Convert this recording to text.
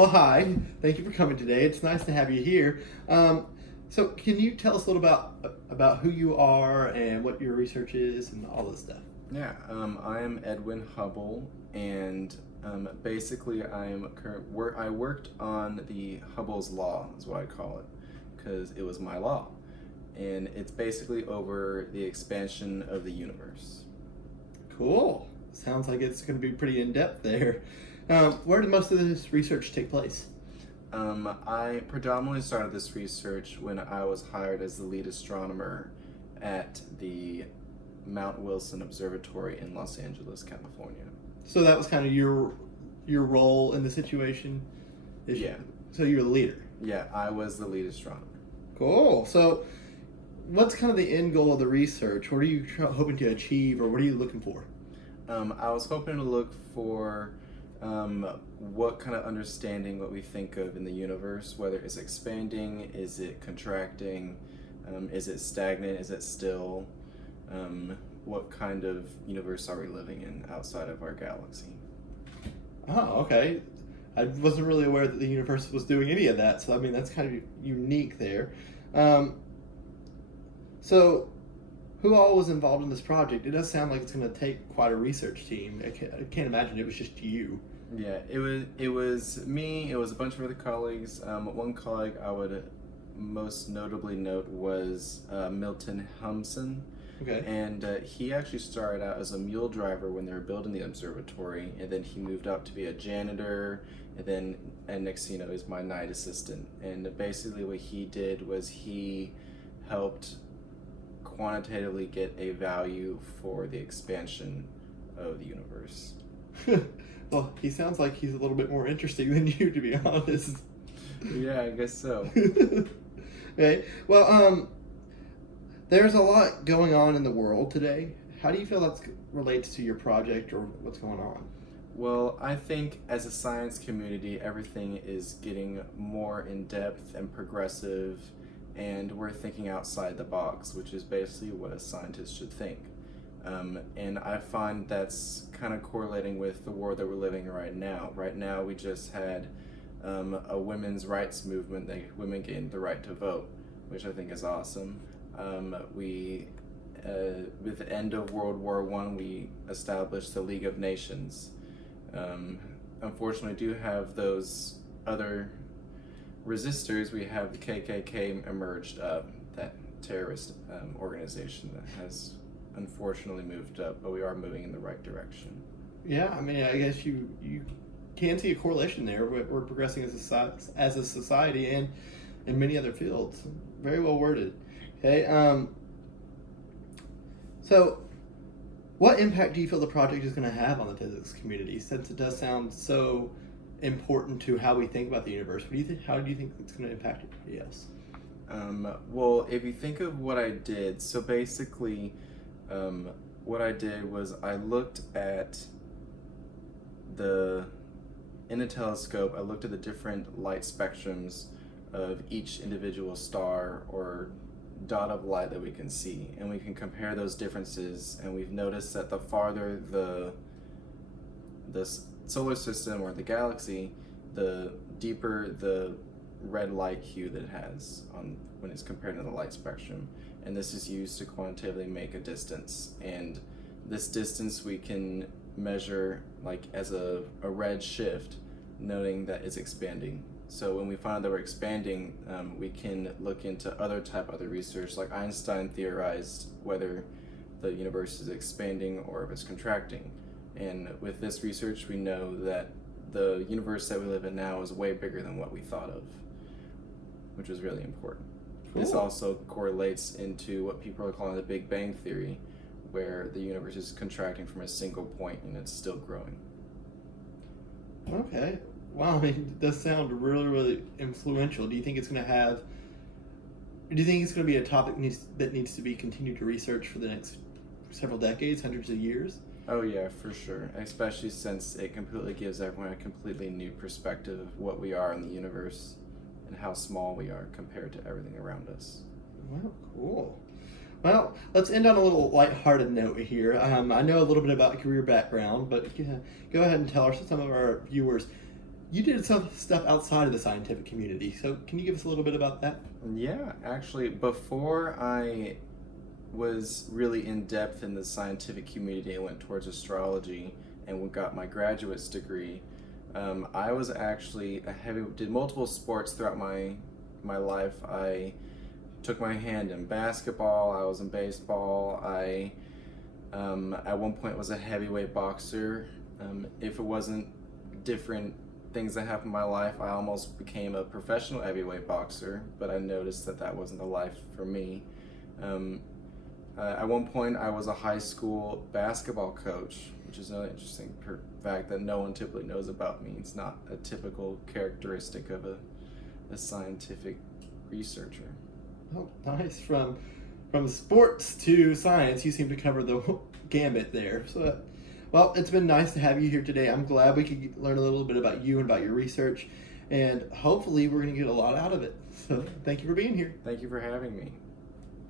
Well, hi. Thank you for coming today. It's nice to have you here. So, can you tell us a little about who you are and what your research is and all this stuff? Yeah, I am Edwin Hubble, and basically I worked on the Hubble's law, is what I call it, because it was my law, and it's basically over the expansion of the universe. Cool. Sounds like it's going to be pretty in depth there. Where did most of this research take place? I predominantly started this research when I was hired as the lead astronomer at the Mount Wilson Observatory in Los Angeles, California. So that was kind of your role in the situation. Yeah. So you're the leader. Yeah, I was the lead astronomer. Cool. So, what's kind of the end goal of the research? What are you hoping to achieve, or what are you looking for? I was hoping to look for what kind of understanding what we think of in the universe, whether it's expanding, is it contracting, is it stagnant, is it still, what kind of universe are we living in outside of our galaxy? Oh, okay. I wasn't really aware that the universe was doing any of that, so I mean that's kind of unique there. Um, so, who all was involved in this project? It does sound like it's going to take quite a research team. I can't imagine it was just you. Yeah, it was me. It was a bunch of other colleagues. One colleague I would most notably note was Milton Humson. Okay. And he actually started out as a mule driver when they were building the observatory, and then he moved up to be a janitor, and next thing you know, he's my night assistant. And basically, what he did was he helped quantitatively get a value for the expansion of the universe. Well, he sounds like he's a little bit more interesting than you, to be honest. Yeah, I guess so. Okay. Well, there's a lot going on in the world today. How do you feel that relates to your project or what's going on? Well, I think as a science community, everything is getting more in depth and progressive, and we're thinking outside the box, which is basically what a scientist should think. And I find that's kind of correlating with the world that we're living in right now. Right now, we just had a women's rights movement that women gained the right to vote, which I think is awesome. With the end of World War I, we established the League of Nations. Unfortunately, do have those other resistors. We have the KKK emerged up, that terrorist organization that has unfortunately moved up, but we are moving in the right direction. Yeah, I mean, I guess you can see a correlation there. We're progressing as a society and in many other fields. Very well worded. Okay. So, what impact do you feel the project is going to have on the physics community? Since it does sound so important to how we think about the universe, what do you think? How do you think it's going to impact it? Yes. Well, if you think of what I did, so basically, what I did was I looked at in a telescope, I looked at the different light spectrums of each individual star or dot of light that we can see, and we can compare those differences, and we've noticed that the farther the solar system or the galaxy, the deeper the red light hue that it has when it's compared to the light spectrum. And this is used to quantitatively make a distance, and this distance we can measure like as a red shift, noting that it's expanding. So when we find that we're expanding, we can look into other research, like Einstein theorized whether the universe is expanding or if it's contracting. And with this research, we know that the universe that we live in now is way bigger than what we thought of, which is really important. Cool. This also correlates into what people are calling the Big Bang Theory, where the universe is contracting from a single point and it's still growing. Okay. Wow, I mean, it does sound really, really influential. Do you think it's going to be a topic that needs to be continued to research for the next several decades, hundreds of years? Oh yeah, for sure. Especially since it completely gives everyone a completely new perspective of what we are in the universe and how small we are compared to everything around us. Well, cool. Well, let's end on a little lighthearted note here. I know a little bit about your career background, but go ahead and tell some of our viewers, you did some stuff outside of the scientific community. So can you give us a little bit about that? Yeah, actually, before I was really in depth in the scientific community, I went towards astrology and got my graduate's degree. I was actually did multiple sports throughout my life. I took my hand in basketball. I was in baseball. I at one point was a heavyweight boxer. If it wasn't different things that happened in my life, I almost became a professional heavyweight boxer, but I noticed that that wasn't the life for me. At one point, I was a high school basketball coach, which is another interesting fact that no one typically knows about me. It's not a typical characteristic of a scientific researcher. Oh, nice. From sports to science, you seem to cover the gambit there. So, well, it's been nice to have you here today. I'm glad we could learn a little bit about you and about your research, and hopefully we're going to get a lot out of it. So thank you for being here. Thank you for having me.